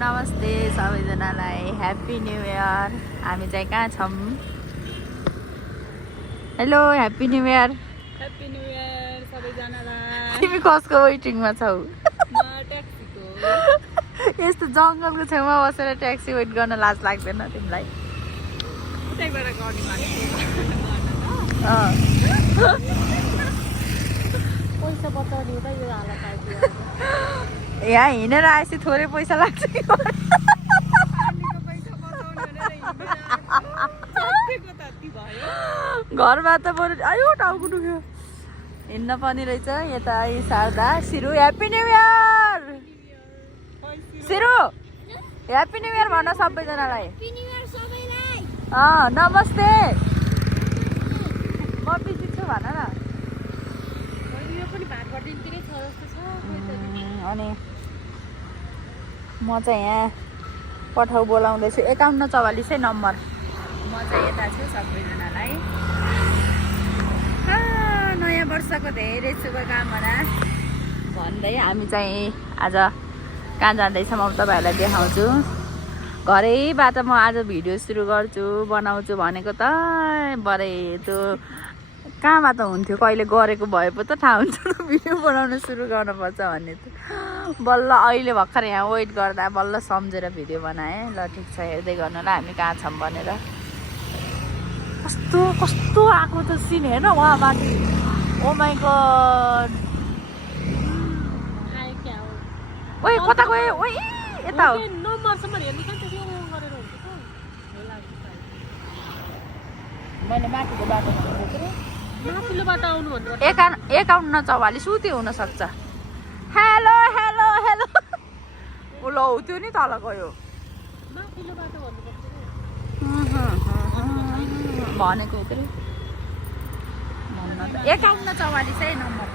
नमस्ते सबैजनालाई happy new year. हामी चाहिँ कहाँ छौँ? Hello happy new year. Happy new year सबैजनालाई। तिमी कसको वेटिङमा छौ? म ट्याक्सीको। यस्तो जङ्गलको छेउमा बसेर ट्याक्सी वेट गर्न लाज लाग्दैन तिमीलाई? उतैबाट गर्ने भनेको। पैसा बचाउने त यो हालत आइदियो। यहाँ हिँडेर आएपछि थोरै पैसा लाग्छ कि? पानीको पैसा बचाउने भनेर हिँडेर ताती भयो। घरमा त बरु आयो टाउको दुख्यो। हिँड्न पनि रहेछ यता Sharada Siru happy new year. Siru happy new year भन सबैजनालाई। नमस्ते। म बिजी छु भन न। अनि म चाहिँ यहाँ पठाउ बोलाउँदैछु 5144 नम्बर। म चाहिँ यता छु सबैजनालाई नयाँ वर्षको धेरै शुभकामना भन्दै हामी चाहिँ आज कहाँ जाँदैछौँ म तपाईँहरूलाई देखाउँछु। घरैबाट म आज भिडियो सुरु गर्छु बनाउँछु भनेको त बरै त्यो कहाँबाट हुन्थ्यो, कहिले गरेको भए पो त थाहा हुन्छ भिडियो बनाउन सुरु गर्नुपर्छ भन्ने त। बल्ल अहिले भर्खर यहाँ वेट गर्दा बल्ल सम्झेर भिडियो बनाएँ। ल ठिक छ हेर्दै गर्नु ल हामी कहाँ छौँ भनेर। कस्तो कस्तो आएको त सिन हेर्न वहाँ माथि। ओ माई गड। ओइ कता गयो? ओइ यता हो। मैले माथिको बाटो माथिल्लो बाटो आउनु भन्नु 5144 उति हुनसक्छ। Hello hello hello. ऊ ल त्यो नि तल गयो। माथिल्लो बाटो भन्नुपर्छ भनेको यत्रो भन्न त 5144 है नम्बर।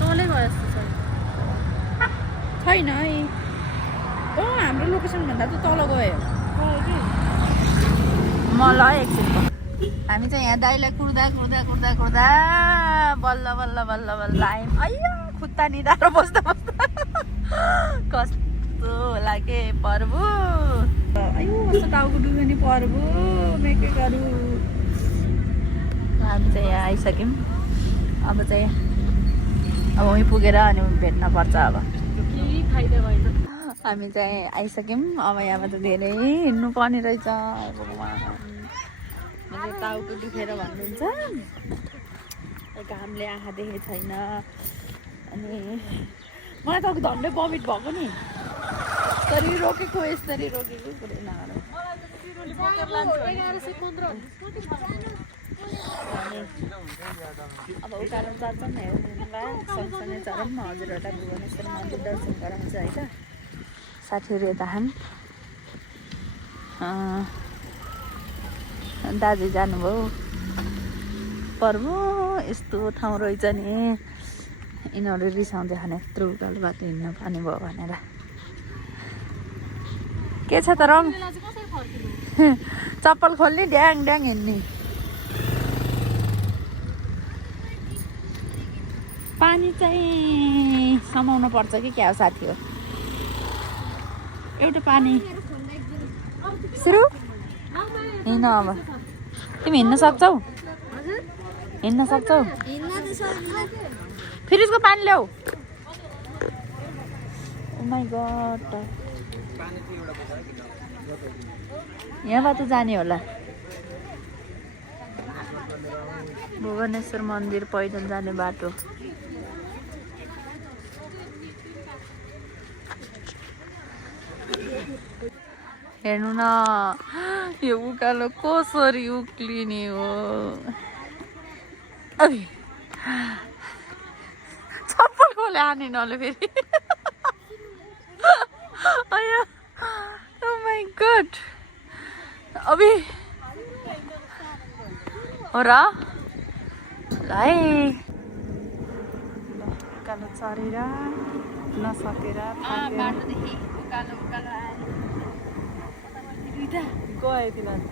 तलै भयो जस्तो छैन है। हाम्रो लोकेसन भन्दा त तल गयो म। ल एकछिन हामी चाहिँ यहाँ दाइलाई कुर्दा कुर्दा कुर्दा कुर्दा बल्ल बल्ल बल्ल बल्ल आयौँ। अಯ್यो खुट्टा निधारो बस्दा बस्दा कस्तो होला के प्रभु। अयो कस्तो टाउको दुख्यो नि प्रभु म के गरौँ। हामी चाहिँ यहाँ आइसक्यौँ। अब चाहिँ अब वहीँ पुगेर अनि भेट्न पर्छ। अब केही फाइदा भएन। हामी चाहिँ आइसक्यौँ। अब यहाँबाट धेरै हिँड्नु पर्ने रहेछ। मतलब टाउको दुखेर भन्नुहुन्छ। घामले आँखा देखेको छैन। अनि मलाई त धन्दै बमिट भएको नि। यसरी रोकेको यसरी रोकेको कुरै नगर। अब उकालो चढ्छौँ हेर्नुलाई सँगसँगै चढौँ। हजुरहरूलाई भुवनेश्वर मन्दिर दर्शन गराउँछ है त। साथीहरू यता खान्। दाजु जानुभयो। प्रभु यस्तो ठाउँ रहेछ नि। यिनीहरू रिसाउँदै खाने यत्रो उकालो बाटो हिँड्न पानी भयो भनेर। के छ त रङ? चप्पल खोल्ने ड्याङ ड्याङ हिँड्ने। पानी चाहिँ समाउनु पर्छ कि क्या हो साथी हो? एउटा पानी सुरु हिँड्न। अब तिमी हिँड्न सक्छौ? हिँड्न सक्छौ? फ्रिजको पानी ल्याऊ। ओ माई गड। यहाँबाट जाने होला। भुवनेश्वर मन्दिर पैदल जाने बाटो। हेर्नु न यो उकालो कसरी उक्लिने हो। चप्पल खोले आने नले फेरि। अयो ओ माई गड। अबे हो र ल है। उकालो चढेर नसकेर बाटोदेखि उकालो उकालो आएर गयो तिनीहरू।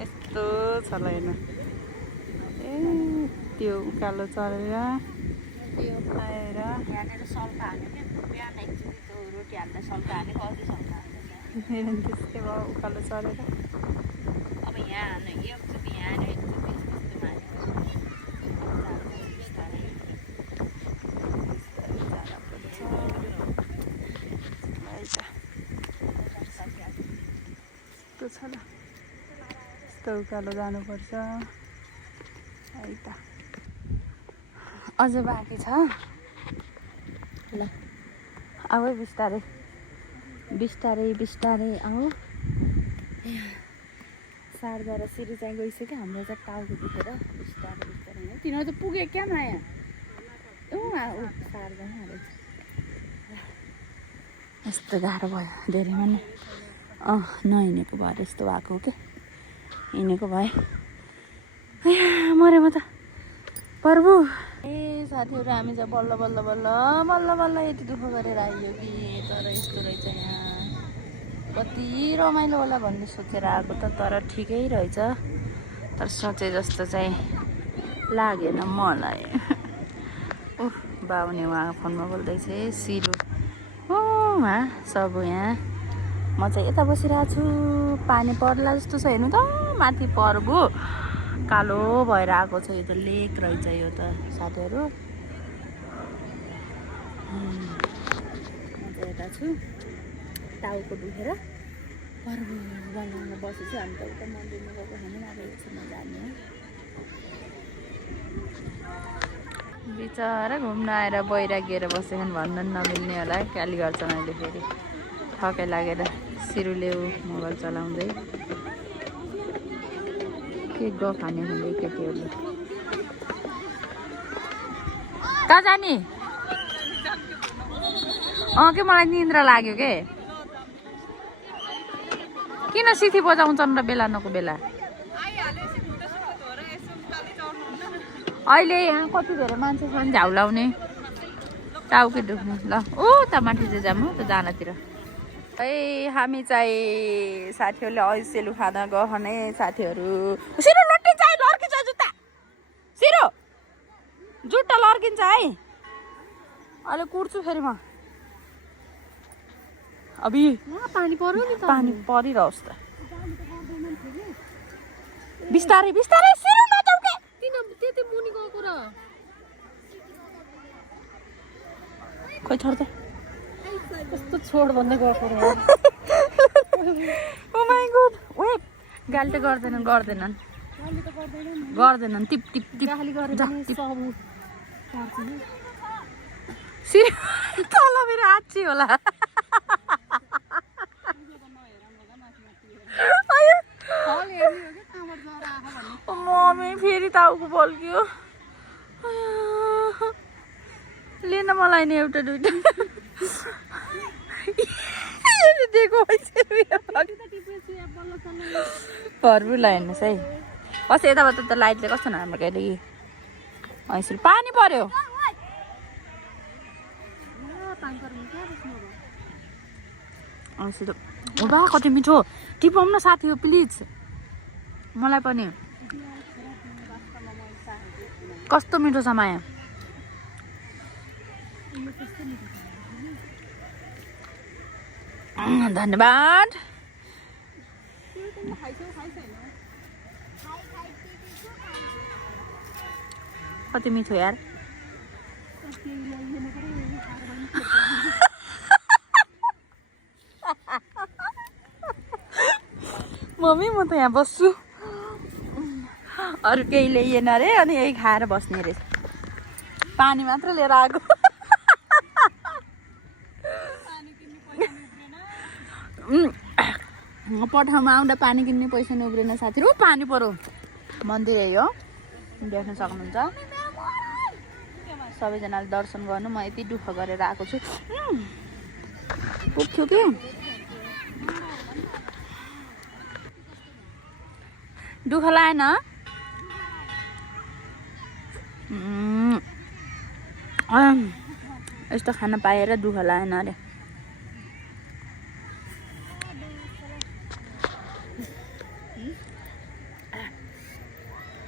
यस्तो छ ल हेर्नु। ए त्यो उकालो चढेर आएर यहाँनिर सल्का हाल्ने क्या बिहान एकचोटि त्यो रोटी हाल्दा सल्का हालेको अझै सल्का हाल्दैछ त्यस्तै भयो उकालो चढेर अब यहाँ हाल्नु एकचोटि यहाँ हाल्यो एकचोटि त्यस्तोमा यस्तो छ ल यस्तो उकालो जानुपर्छ है त अझ बाँकी छ ल अब बिस्तारै बिस्तारै बिस्तारै आऊ सारदा र सिरी चाहिँ गइसक्यो हाम्रो चाहिँ टाउको दुखेर बिस्तारै बिस्तारै है तिनीहरू त पुगे क्या माया सारदा हालेछ यस्तो गाह्रो भयो धेरै पनि नहिँडेको भएर यस्तो भएको के हिँडेको भए मरे म त प्रभु ए साथीहरू हामी चाहिँ बल्ल बल्ल बल्ल बल्ल बल्ल यति दुःख गरेर आइयो कि तर यस्तो रहेछ यहाँ कति रमाइलो होला भन्ने सोचेर आएको त तर ठिकै रहेछ तर सोचे जस्तो चाहिँ लागेन मलाई बाबुले उहाँ फोनमा बोल्दैछ सिरु उहाँ सब यहाँ म चाहिँ यता बसिरहेको छु पानी पर्ला जस्तो छ हेर्नु त माथि पर्बु कालो भएर आएको छ यो त लेक रहेछ यो त साथीहरू म चाहिँ यता छु टाउको दुखेर पर्बु बनाउन बसेछु हामी त उता मन्दिरमा गएको होइन अब एकछिन जाने बिचरा घुम्न आएर बैरागिएर बसेछन् भन्नु नमिल्ने होला गाली गर्छ मैले फेरि थकै लागेर सिरुले मोबाइल चलाउँदै के खाने खाँदै केटीहरूले कहाँ जाने के मलाई निन्द्रा लाग्यो के किन सिथी बजाउँछन् र बेलानको बेला अहिले यहाँ कति धेरै मान्छे छन् झ्याउलाउने टाउके दुख्ने ल त माथि चाहिँ जाऊँ त जानातिर है हामी चाहिँ साथीहरूले ऐसेलु खान गहने साथीहरू सिरो लट्टिन्छ है लड्किन्छ जुत्ता सिरो जुत्ता लड्किन्छ है अहिले कुर्छु फेरि म अबि पानी पर्यो नि त पानी परिरहोस् त बिस्तारै बिस्तारै सिरो नजाऊ के किन त्यति मुनि गएको र खोइ छोड त कस्तो छोड भन्दै गएको र ओ माय गॉड वेट गाली त गर्दैनन् गर्दैनन् टिप टिप टिप गाली गरे जा, पनि टिप। सब पर्छ नि सिरो तल मेरो आच्छी होला मम्मी फेरि टाउको बल्क्यो लिन मलाई नि एउटा दुइटा दिएको घरबुलाई हेर्नुहोस् है कस्तो यताबाट त लाइटले कस्तो न हाम्रो कहिले ऐसरी पानी पर्यो ऐसरी हुँदा कति मिठो टिपाउँ न साथी हो प्लिज मलाई पनि कस्तो मिठो छ माया धन्यवाद कति मिठो यार मम्मी म त यहाँ बस्छु अरू केही ल्याइएन अरे अनि यही खाएर बस्ने रहेछ पानी मात्र लिएर आएको पठाउमा आउँदा पानी किन्ने पैसा नउब्रेन साथीहरू पानी पर्यो मन्दिर यही हो देख्न सक्नुहुन्छ सबैजनाले दर्शन गर्नु म यति दुःख गरेर आएको छु पुग्थ्यो कि दुःख लागेन यस्तो खाना पाएर दुःख लागेन अरे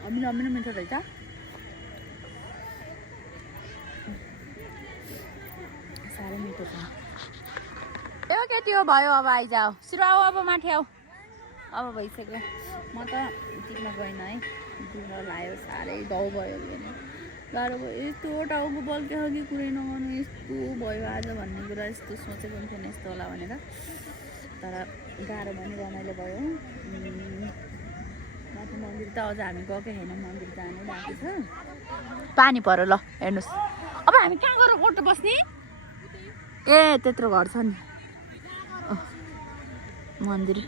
अमिलो अमिलो मिठो रहेछ छ ए केटी हो भयो अब आइजाऊ सुरु आऊ अब माथि आऊ अब भइसक्यो म त टिप्न गइन है दुःख लाग्यो साह्रै गाउँ भयो भने गाह्रो भयो यस्तो टाउको बल्के कि कुरै नगर्नु यस्तो भयो आज भन्ने कुरा यस्तो सोचेको पनि थिएन यस्तो होला भनेर तर गाह्रो पनि रमाइलो भयो माथि मन्दिर त अझ हामी गएकै छैन मन्दिर जानु बाँकी छ पानी पऱ्यो ल हेर्नुहोस् अब हामी कहाँ गएर ओटो बस्ने ए त्यत्रो घर छ नि मन्दिर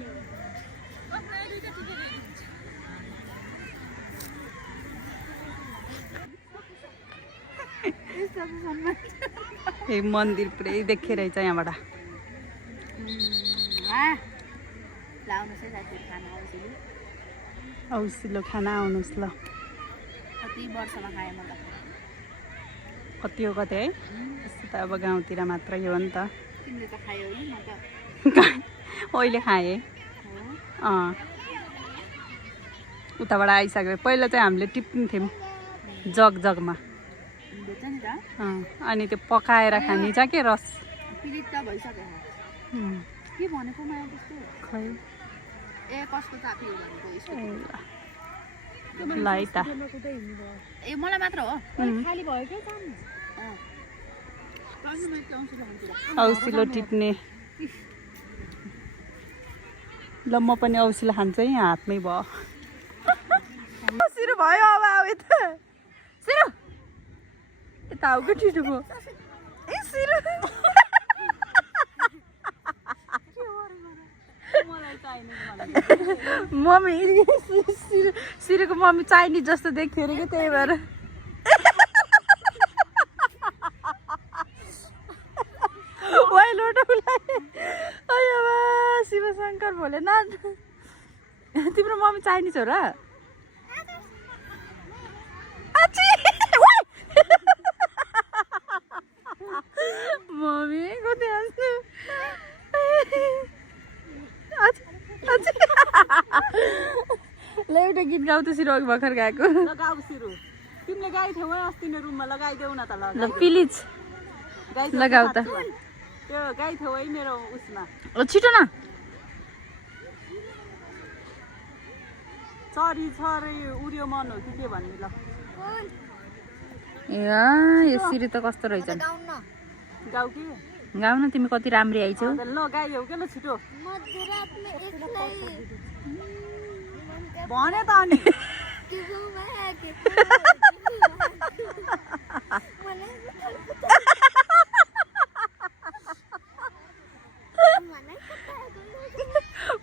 ए मन्दिर पुरै देखिरहेछ यहाँबाट औसिलो खाना आउनुहोस् ल कति वर्षमा खाएँ मलाई कति हो कति है यस्तो त अब गाउँतिर मात्रै हो नि त तिमीले त खायौ नि म त अहिले खाएँ उताबाट आइसक्यो पहिला चाहिँ हामीले टिप्थ्यौँ जगमा अनि त्यो पकाएर खाने छ के रस पिरित त भइसक्यो के भनेको माया त्यस्तो खै ए कसको चापी हो भनेको ल है त ए मलाई मात्र हो खाली भयो क्या औसिलो टिप्ने ल म पनि औसिलो खान्छु है यहाँ हातमै भयो सिरु भयो अब आऊ यता सिरु यता आऊ के ठिटो भयो ए सिरु मम्मी सिरुको मम्मी चाइनिज जस्तो देख्थ्यो अरे क्या त्यही भएर शिवशङ्कर भोलेनाथ तिम्रो मम्मी चाइनिज हो र मम्मी कति हाँस्नु ल एउटा गीत गाउ त सिरु अघि भर्खर गाएको लगाऊ सिरु तिमीले गाइथ्यौ है अस्ति नै रुममा लगाइदेऊ न त ल प्लिज लगाऊ त त्यो गाइथ्यौ है मेरो उसमा छिटो न चरी उड्यो मन हो कि के भन्ने ल ए यो सिरु त कस्तो रहेछ गाउ कि गाउ न तिमी कति राम्री आइछौ ल गाइदेऊ के ल छिटो भने त अनि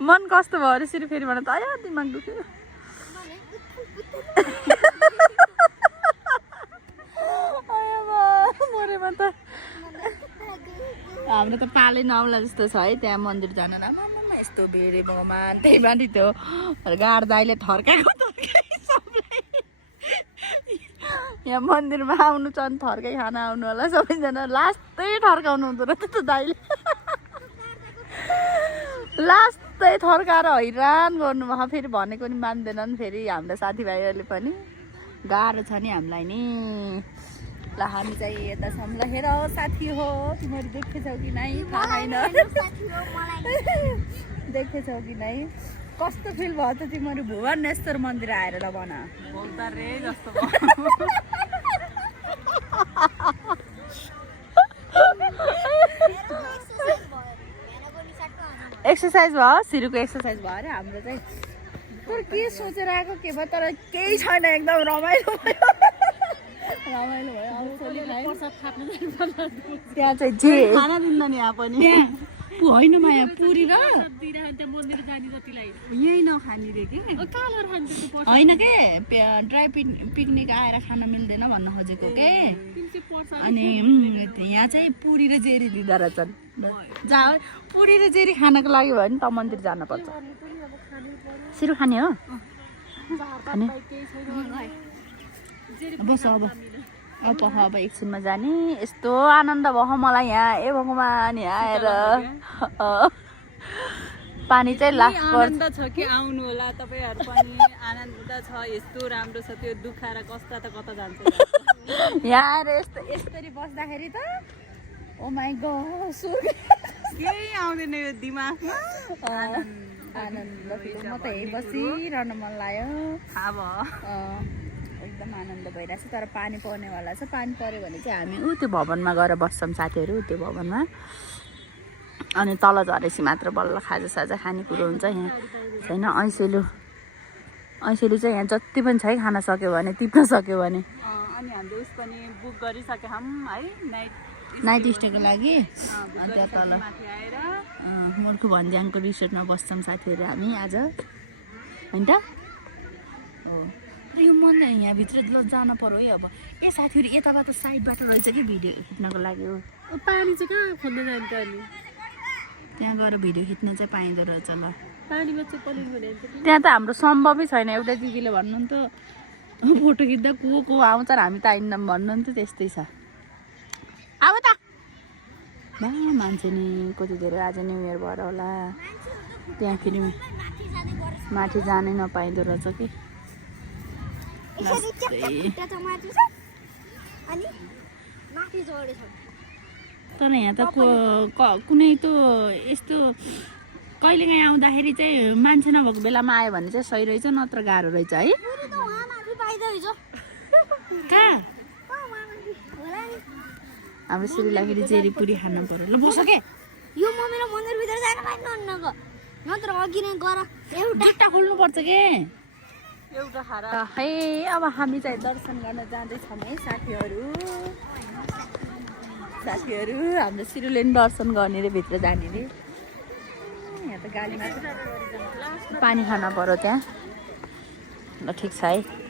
मन कस्तो भयो अरे सिरु फेरि भन त आयो दिमाग दुख्यो मरेमा त हाम्रो त पालै नआउला जस्तो छ है त्यहाँ मन्दिर जान न यस्तो भिड भगवान् त्यही माथि त्यो गाड दाइले थर्काएको सबलाई यहाँ मन्दिरमा आउनु छ नि थर्कै खाना आउनु होला सबैजना लास्टै थर्काउनु हुँदो रहेछ त दाइले लास्टै थर्काएर हैरान गर्नुभयो फेरि भनेको नि मान्दैनन् फेरि हाम्रो साथीभाइहरूले पनि गाह्रो छ नि हामीलाई नि ल हामी चाहिँ यता छौँ ल हेर साथी हो तिमीहरू देखेछौ कि नै थाहा छैन देखेछौ कि नै कस्तो फिल भयो त तिमीहरू भुवनेश्वर मन्दिर आएर ल भन रे जस्तो एक्सर्साइज भयो सिरुको एक्सर्साइज भयो अरे हाम्रो चाहिँ तर के सोचेर आएको के भयो तर केही छैन एकदम रमाइलो भयो रमाइलो भयो त्यहाँ चाहिँ जे खाना दिन्न नि यहाँ पनि होइन माया पुरी र यही नखाने रे कि होइन के ड्राई पिकनिक आएर खान मिल्दैन भन्न खोजेको के अनि यहाँ चाहिँ पुरी र जेरी दिँदो रहेछन् जहाँ पुरी र जेरी खानको लागि भयो नि त मन्दिर जानुपर्छ सिरु खाने हो खाने बस अब एकछिनमा जाने यस्तो आनन्द भयो मलाई यहाँ ए भगवान् यहाँ आएर पानी चाहिँ लास्ट आनन्द छ कि आउनु होला तपाईहरु पनि आनन्द छ यस्तो राम्रो छ त्यो दुखाएर कस्ता त कता जान्छ यहाँ आएर यस्तो यसरी बस्दाखेरि त ओ माई गॉड स्वर्ग केही आउँदैन यो दिमागमा आनन्द फिल्म म त यही बसिरहन मन लाग्यो थाहा भयो एकदम आनन्द भइरहेछ तर पानी पर्नेवाला छ पानी पऱ्यो भने चाहिँ हामी त्यो भवनमा गएर बस्छौँ साथीहरू त्यो भवनमा अनि तल झरेपछि मात्र बल्ल खाजासाजा खानेकुरो हुन्छ यहाँ छैन ऐसेलु चाहिँ यहाँ जति पनि छ है खान सक्यो भने टिप्न सक्यो भने अनि हामीले उस पनि बुक गरिसके हौँ है नाइट स्टेको लागि अनि त्यहाँ तल माथि आएर मुर्खु भन्ज्याङको रिसोर्टमा बस्छौँ साथीहरू हामी आज होइन त हो यो मन यहाँभित्र जान पर्यो है अब ए साथीहरू यताबाट साइडबाट रहेछ कि भिडियो खिच्नको लागि हो पानी चाहिँ कहाँ खोल्न जान्छ अनि त्यहाँ गएर भिडियो खिच्न चाहिँ पाइँदो रहेछ ल पानीमा चाहिँ पलिन भने त्यहाँ त हाम्रो सम्भवै छैन एउटा दिदीले भन्नुहुन्थ्यो फोटो खिच्दा को आउँछ र हामी त आइन्नौँ भन्नुहुन्थ्यो त्यस्तै छ अब त बा मान्छे नि कति धेरै आज न्यु इयर भएर होला त्यहाँ फेरि माथि जानै नपाइँदो रहेछ कि तर यहाँ त कुनै त यस्तो कहिलेकाहीँ आउँदाखेरि चाहिँ मान्छे नभएको बेलामा आयो भने चाहिँ सही रहेछ नत्र गाह्रो रहेछ है कहाँ हाम्रो श्रीलाई जेरीपुरी खानु पर्यो ल बस के यो म मेरो मन्दिरभित्र जान पाइन्न नत्र अघि नै गर एउटा खोल्नुपर्छ के एउटा खारा है अब हामी चाहिँ दर्शन गर्न जाँदैछौँ है साथीहरू हाम्रो सिरुले नि दर्शन गर्ने रे भित्र जाने रे यहाँ त गाडीमा पानी खान पर्यो त्यहाँ ल ठिक छ है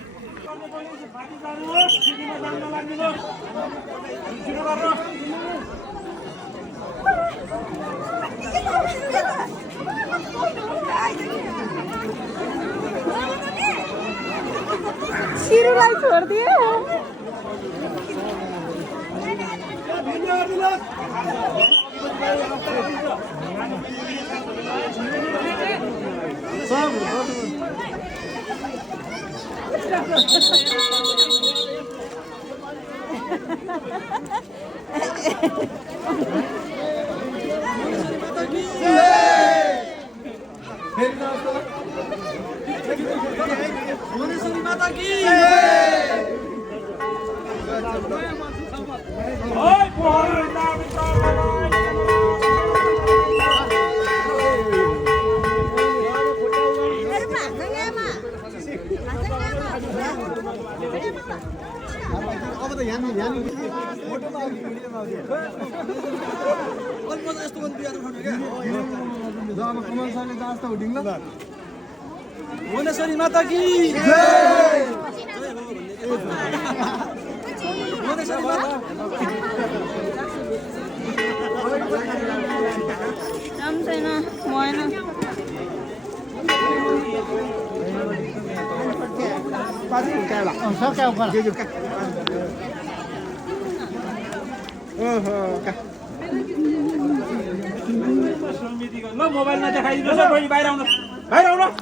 सिरुलाई छोडिदिए भुवनेश्वरी माता की जय भुवनेश्वरी माता काम छैन भएन ल मोबाइलमा देखाइदिनुहोस् है बहिनी बाहिर आउनुहोस् बाहिर आउनुहोस्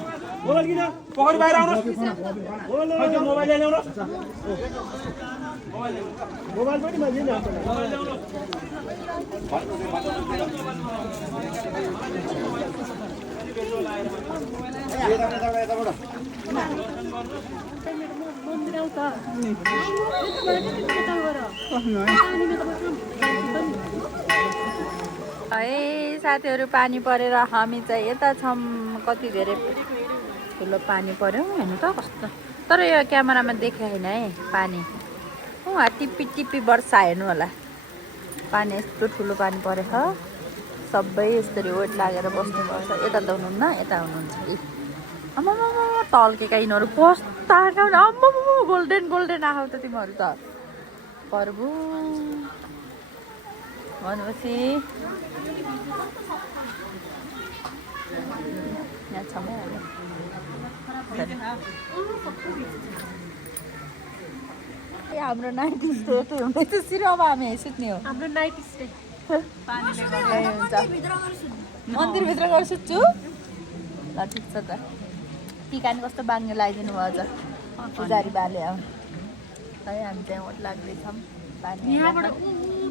मोबाइल किन पकडी बाहिर आउनुहोस् मोबाइल ल्याउनुहोस् मोबाइल पनि मान्छे है साथीहरू पानी परेर हामी चाहिँ यता छौँ कति धेरै ठुलो पानी पर्यो हेर्नु त कस्तो तर यो क्यामेरामा देखे होइन है पानी टिप्पी टिप्पी वर्षा हेर्नु होला पानी यस्तो ठुलो पानी परेछ सबै यस्तरी वेट लागेर बस्नुपर्छ यता त हुनुहुन्न यता हुनुहुन्छ कि आम्मा टल्केका यिनीहरू कस्ता आम्मा गोल्डेन गोल्डेन आऊ त तिमीहरू त प्रभु भनेपछि यहाँ छ हाम्रो नाइट स्टे हुँदैछ सिरो अब हामी सुत्ने हो हाम्रो नाइट स्टे मन्दिरभित्र गएर सुत्छु ल ठिक छ त टिका नि कस्तो बाङ्गे लगाइदिनु भयो अझ पुजारी बाले है हामी चाहिँ होट लाग्दैछौँ पानी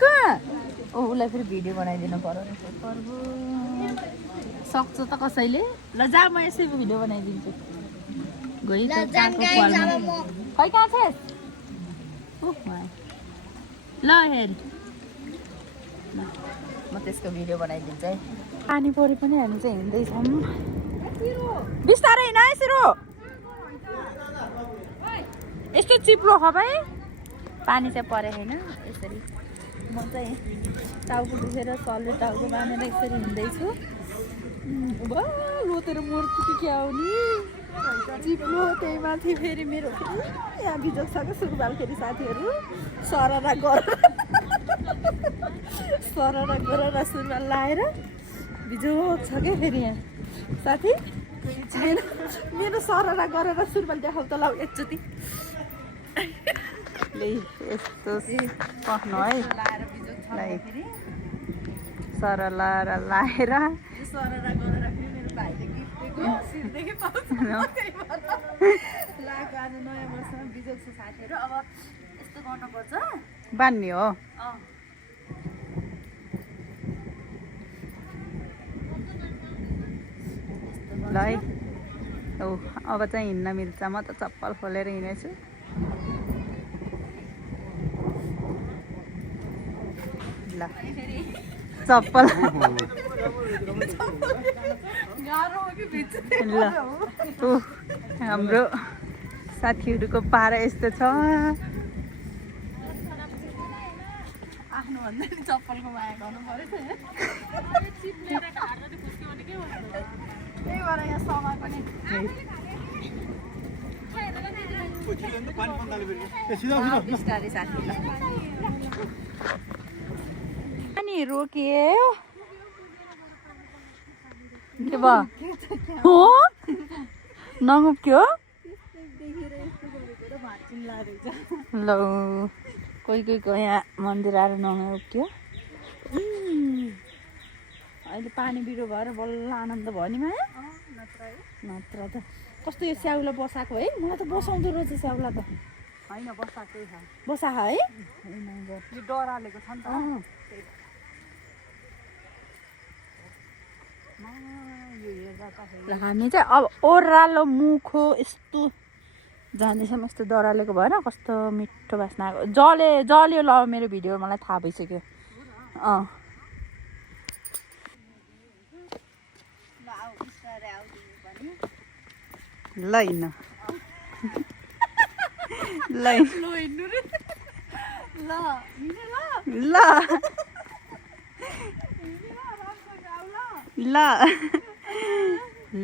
कहाँ ओ उसलाई फेरि भिडियो बनाइदिनु पर्यो सक्छ त कसैले ल जा म यसै भिडियो बनाइदिन्छु खै कहाँ छ ल हेर म त्यसको भिडियो बनाइदिन्छु है पानी परे पनि हामी चाहिँ हिँड्दैछौँ बिस्तारै हिँड है सिरो यस्तो चिप्लो खपाइ पानी चाहिँ परे होइन यसरी म चाहिँ टाउको दुखेर सल्लो टाउको बाँधेर यसरी हिँड्दैछु लोतेर मोर्छु कि क्या हो नि चिप्लो त्यही माथि फेरि मेरो यहाँ बिजोगसँग सुरुवाल फेरि साथीहरू सररा गरेर सुरुवाल लाएर बिजोग छ क्या फेरि यहाँ साथी छैन मेरो सररा गरेर सुरुवाल देखाउ त ल एकचोटि यस्तो पख्नु है सरला र लाएर सररा गरेर फेरि मेरो भाइले गिफ्ट दिएको सिर्देखि पाउँछ लाएको आज नयाँ वर्षमा बिजोग छ साथीहरू अब यस्तो गर्नुपर्छ बान्ने हो ल है औ अब चाहिँ हिँड्न मिल्छ म त चप्पल खोलेर हिँडेछु ल चप्पल ल हाम्रो साथीहरूको पारा यस्तो छ आफ्नो भन्दा नि चप्पलको माया गर्नु पर्यो त्यही भएर यहाँ समय पनि बिस्तारै साथी ल अनि रोकियो के भयो हो नगुप्क्यो ल कोही कोहीको यहाँ मन्दिर आएर नगुप्क्यो अहिले पानी बिरो भएर बल्ल आनन्द भयो नि माया नत्र त कस्तो यो स्याउला बसाएको है मलाई त बसाउँदो रहेछ स्याउला त होइन बसाएकै छ बसा है यो डरालेको छ नि त हामी चाहिँ अब ओह्रालो मुखो यस्तो जाँदैछौँ यस्तो डरालेको भएन कस्तो मिठो बास्ना आएको जल्यो ल मेरो भिडियो मलाई थाहा भइसक्यो ल हिँड्न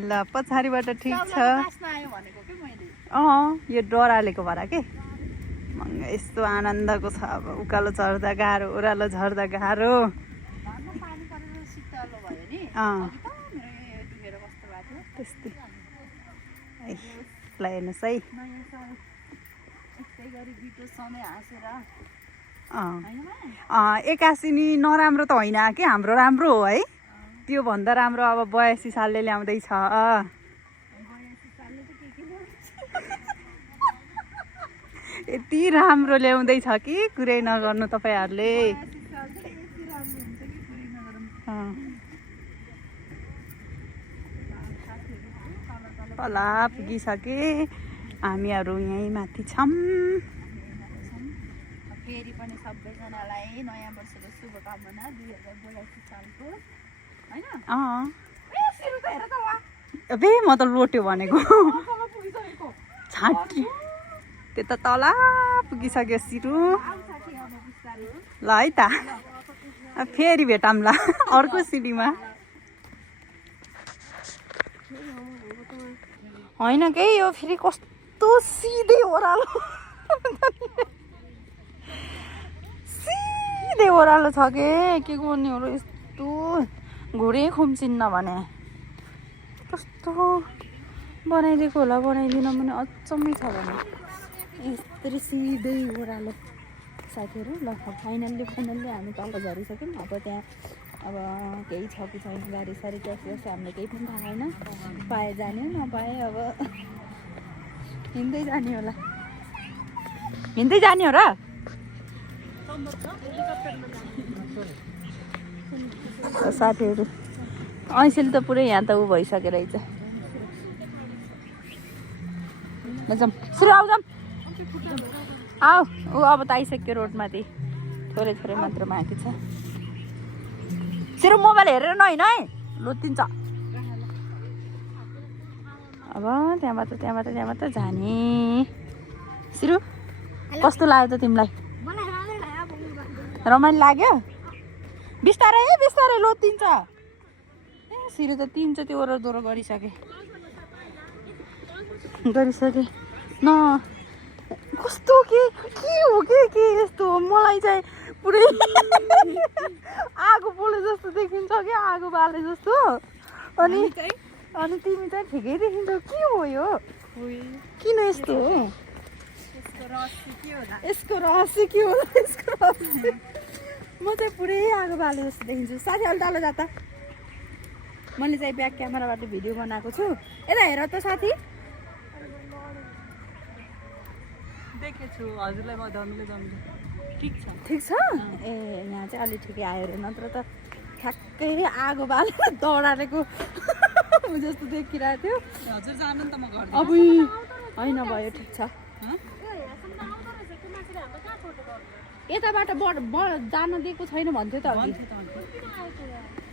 ल पछाडिबाट ठिक छ यो डरालेको भएर के यस्तो आनन्दको छ अब उकालो झर्दा गाह्रो ओह्रालो झर्दा गाह्रो त्यस्तै ल हेर्नुहोस् है एकासिनी नराम्रो त होइन कि हाम्रो राम्रो हो है त्यो भन्दा राम्रो अब 82 सालले ल्याउँदैछ यति राम्रो ल्याउँदैछ कि कुरै नगर्नु तपाईँहरूले तला पुगिसके हामीहरू यहीँ माथि छौँ फेरि पनि सबैजनालाई नयाँ वर्षको शुभकामना 2082 सालको हैन अबे म त लोट्यो भनेको छाटी त्यो त तला पुगिसक्यो सिरु ल है त फेरि भेटौँला अर्को सिडीमा होइन के यो फेरि कस्तो सिधै ओह्रालो सिधै ओह्रालो छ के गर्ने हो यस्तो घुरै खुम्चिन्न भने कस्तो बनाइदिएको होला बनाइदिन भने अचम्मै छ भने यस्तरी सिधै ओह्रालो साथीहरू ल फाइनल्ली हामी तल झरिसक्यौँ अब त्यहाँ अब केही छ कि छैन गाडी साडी क्यास हामीले केही पनि थाहा छैन पाए जाने नपाए अब हिँड्दै जाने होला हिँड्दै जाने हो र साथीहरू ऐसेली त पुरै यहाँ त ऊ भइसकेको रहेछ जाऊँ सुरु आऊ जाऊँ आऊ ऊ अब त आइसक्यो रोडमाथि थोरै थोरै मात्र बाँकी छ सिरु मोबाइल हेरेर नहिँड है लोतिन्छ अब त्यहाँबाट जाने सिरु कस्तो लाग्यो त तिमीलाई रमाइलो लाग्यो बिस्तारै लोतिन्छ ए सिरु त तिन त्यो ओह्रादोह्रो गरिसके न कस्तो के हो के यस्तो मलाई चाहिँ पुरै आगो पोले जस्तो देखिन्छ क्या आगो बाले जस्तो अनि तिमी चाहिँ ठिकै देखिन्छौ के हो यो किन यस्तो हो यसको रहस्य के होला म चाहिँ पुरै आगो बाले जस्तो देखिन्छु साथी अलि तल जाता मैले चाहिँ ब्याक क्यामेराबाट भिडियो बनाएको छु यता हेर त साथी देखेछु हजुरलाई म धनुले जम्छु ठिक छ ए यहाँ चाहिँ अलि ठिकै आयो अरे नत्र त ठ्याक्कै आगो बालेर दौडालेको जस्तो देखिरहेको थियो हजुर जानु नि त म घर अब होइन भयो ठिक छ यताबाट जान दिएको छैन भन्थ्यो त अघि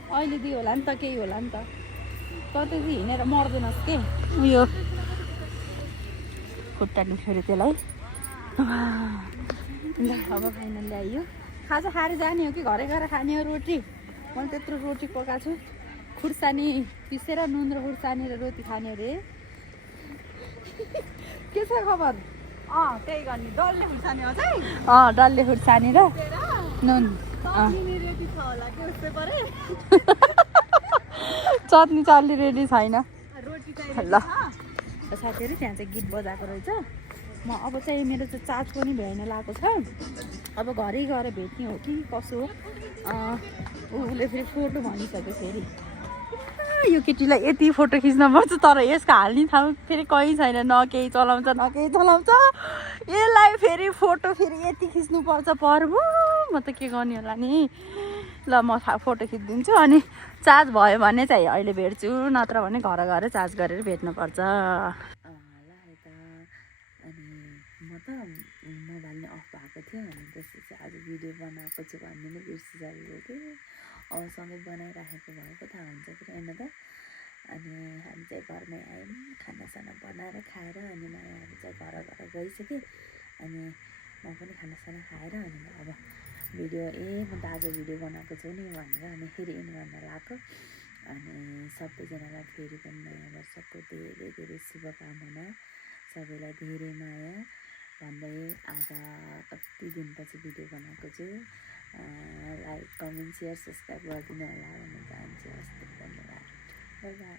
अहिले दियो होला नि त केही होला नि त तर चाहिँ हिँडेर मर्दैनस् के उयो खुट्टा दुख्यो त्यसलाई ल अब फाइनल्ली आइयो खाजा खाएर जाने हो कि घरै गएर खाने हो रोटी मैले त्यत्रो रोटी पकाएको छु खुर्सानी पिसेर नुन र खुर्सानी र रोटी खाने अरे के छ खबर त्यही गर्ने डल्ले खुर्सानी अझै डल्ले खुर्सानी र नुन रेडी छ होला के उस्तै परे चटनी चाल्ली रेडी छैन रोटी ल साथीहरू त्यहाँ चाहिँ गीत बजाएको रहेछ म अब चाहिँ मेरो चाहिँ चार्ज पनि भ्याइन लगाएको छ अब घरै गएर भेट्ने हो कि कसो उसले फेरि फोटो भनिसक्यो फेरि यो केटीलाई यति फोटो खिच्नुपर्छ तर यसको हाल्ने ठाउँ फेरि कहीँ छैन न केही चलाउँछ यसलाई फेरि फोटो फेरि यति खिच्नुपर्छ पर्बु म त के गर्ने होला नि ल म फोटो खिचिदिन्छु अनि चार्ज भयो भने चाहिँ अहिले भेट्छु नत्र भने घर गएर चार्ज गरेर भेट्नुपर्छ मोबाइल नै अफ भएको थियो अनि त्यसपछि आज भिडियो बनाएको छु भन्ने नै बिर्सिसकेको थिएँ अब सँगै बनाइराखेको भएको थाहा हुन्छ कि होइन त अनि हामी चाहिँ घरमै आयौँ खानासाना बनाएर खाएर अनि मायाहरू चाहिँ घर गइसक्यो अनि म पनि खानासाना खाएर अनि अब भिडियो म त आज भिडियो बनाएको छु नि भनेर अनि फेरि इन गर्न लगाएको अनि सबैजनालाई फेरि पनि नयाँ वर्षको धेरै धेरै शुभकामना सबैलाई धेरै माया भन्दै आज कति दिनपछि भिडियो बनाएको छु लाइक कमेन्ट सेयर सब्सक्राइब गरिदिनु होला भन्न चाहन्छु हस् धन्यवाद बाई बाई